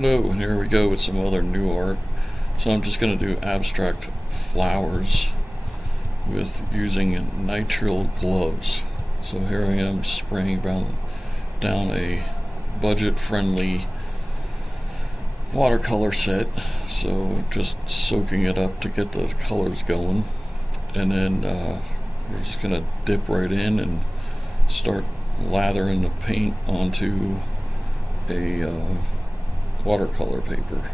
Hello, and here we go with some other new art. So I'm just going to do abstract flowers with using nitrile gloves. So here I am spraying down a budget-friendly watercolor set. So just soaking it up to get the colors going. And then we're just going to dip right in and start lathering the paint onto a watercolor paper.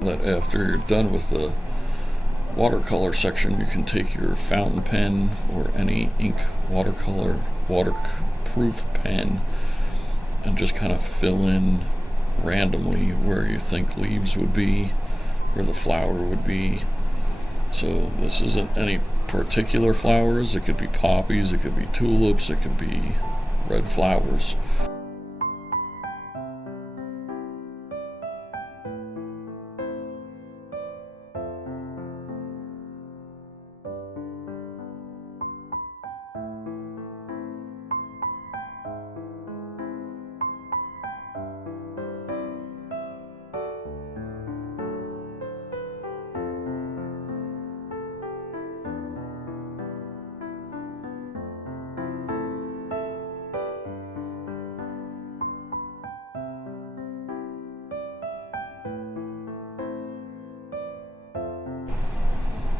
That after you're done with the watercolor section, you can take your fountain pen or any ink watercolor proof pen and just kind of fill in randomly where you think leaves would be, where the flower would be. So this isn't any particular flowers. It could be poppies, it could be tulips, it could be red flowers.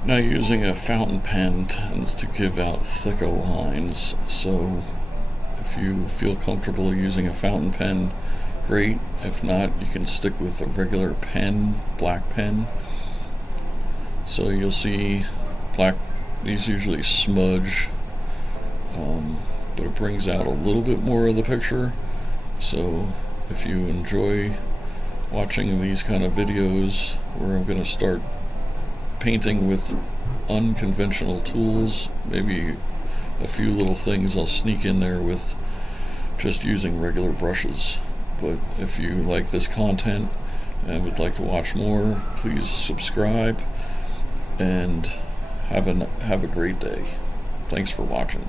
Now, using a fountain pen tends to give out thicker lines, so if you feel comfortable using a fountain pen, great. If not, you can stick with a regular pen, black pen. So you'll see black, these usually smudge, but it brings out a little bit more of the picture. So if you enjoy watching these kind of videos where I'm going to start painting with unconventional tools, maybe a few little things I'll sneak in there with just using regular brushes. But if you like this content and would like to watch more, please subscribe and have a great day. Thanks for watching.